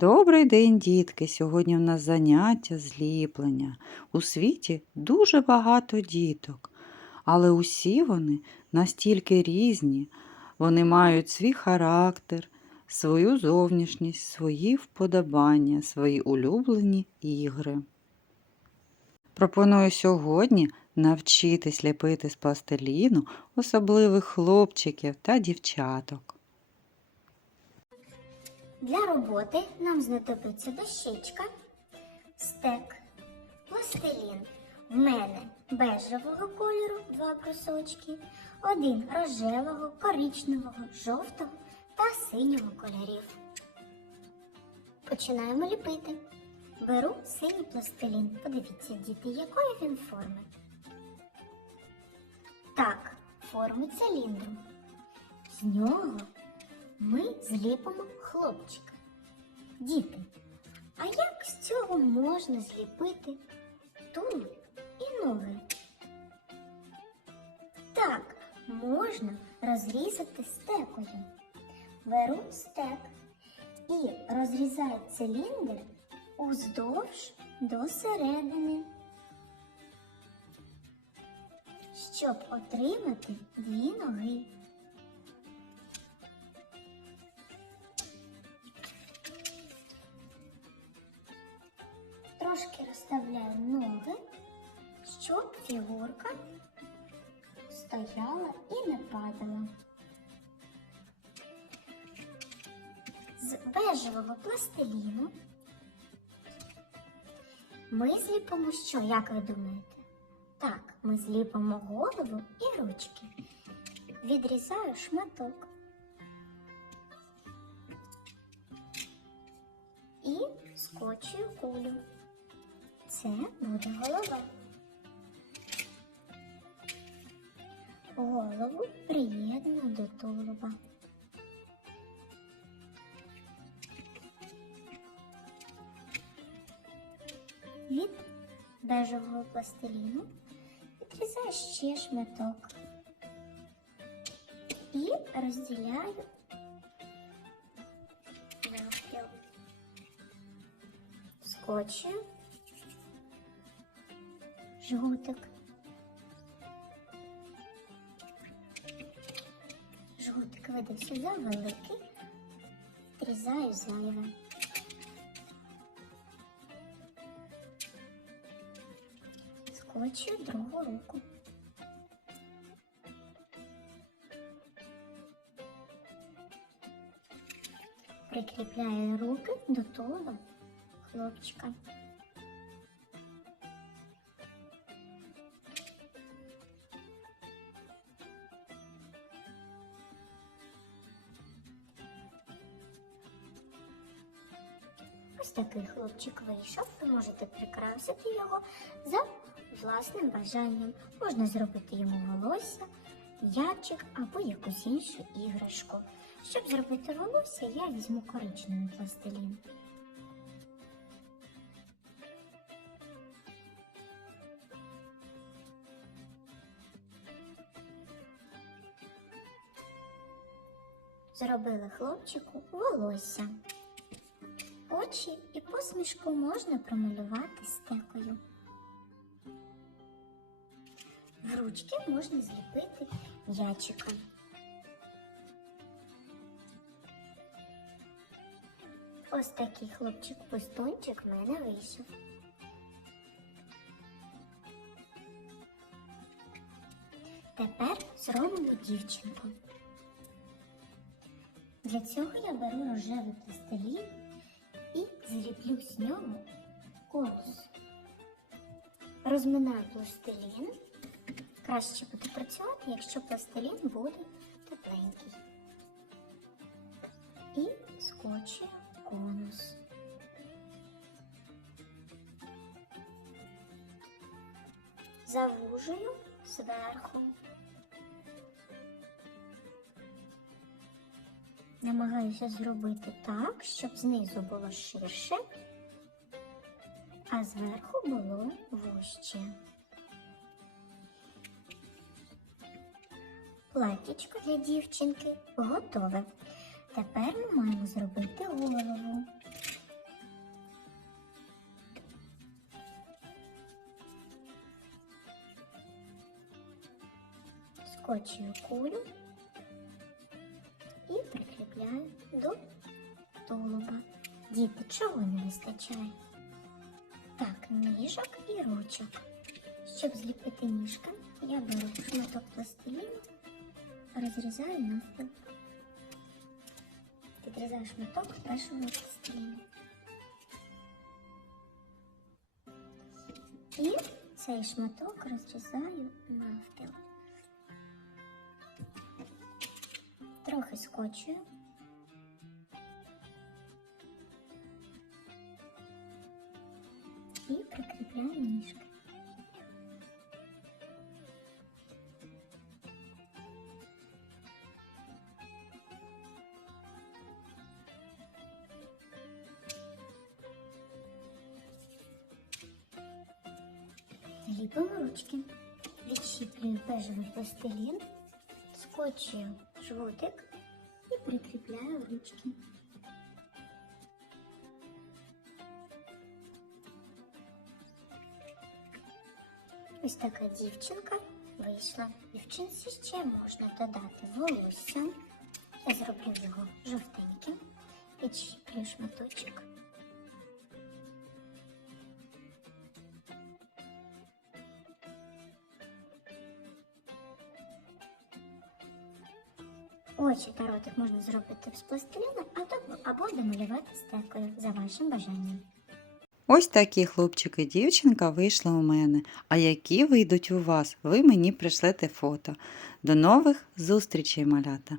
Добрий день, дітки! Сьогодні в нас заняття зліплення. У світі дуже багато діток, але усі вони настільки різні, вони мають свій характер, свою зовнішність, свої вподобання, свої улюблені ігри. Пропоную сьогодні навчитись ліпити з пластиліну особливих хлопчиків та дівчаток. Для роботи нам знадобиться дощечка, стек, пластилін. В мене бежевого кольору два брусочки, один рожевого, коричневого, жовтого та синього кольорів. Починаємо ліпити. Беру синій пластилін. Подивіться, діти, якої він форми. Так, форми циліндру. З нього ми зліпимо хлопчика. Діти, а як з цього можна зліпити тулуб і ноги? Так, можна розрізати стекою. Беру стек і розрізаю циліндр уздовж до середини, щоб отримати дві ноги. Трошки розставляю ноги, щоб фігурка стояла і не падала. З бежевого пластиліну ми зліпимо що, як ви думаєте? Так, ми зліпимо голову і ручки. Відрізаю шматок. І скочую кулю. Це буде голова. Голову приєдную до тулуба. Від бежевого пластиліну відрізаю ще шматок і розділяю навпіл. Скотчем жгутик. Жгутик видався великий, відрізаю зайве. Скочую другу руку. Прикріпляю руки до тулуба хлопчика. Ось такий хлопчик вийшов. Ви можете прикрасити його за власним бажанням. Можна зробити йому волосся, ячик або якусь іншу іграшку. Щоб зробити волосся, я візьму коричневий пластилін. Зробили хлопчику волосся. Очі і посмішку можна промалювати стекою. В ручки можна зліпити ячиком. Ось такий хлопчик-пустунчик в мене вийшов. Тепер зробимо дівчинку. Для цього я беру рожевий пластилін і зліплю з нього конус. Розминаю пластилін. Краще буде працювати, якщо пластилін буде тепленький. І скочую конус. Завужую зверху. намагаюся зробити так, щоб знизу було ширше, а зверху було вужче. Платічко для дівчинки готове. Тепер ми маємо зробити голову. Скочую кулю прикріпляю до тулуба. Діти, чого не вистачає? Так, ніжок і ручок. Щоб зліпити ніжка, я беру шматок пластиліну, розрізаю навпіл. Відрізаю шматок першого пластиліну. І цей шматок розрізаю навпіл. Трохи скочую. Ліпимо ручки. Відщіплюю бежевий пластилін, скотчую жгутик і прикріпляю ручки. Ось така дівчинка вийшла. Дівчинці ще можна додати волосся. Я зроблю його жовтеньким. Відщіплю шматочок. Очі та ротик можна зробити з пластиліну або, домалювати стекою за вашим бажанням. Ось такі хлопчики, і дівчинка вийшли у мене. А які вийдуть у вас, ви мені пришлете фото. До нових зустрічей, малята!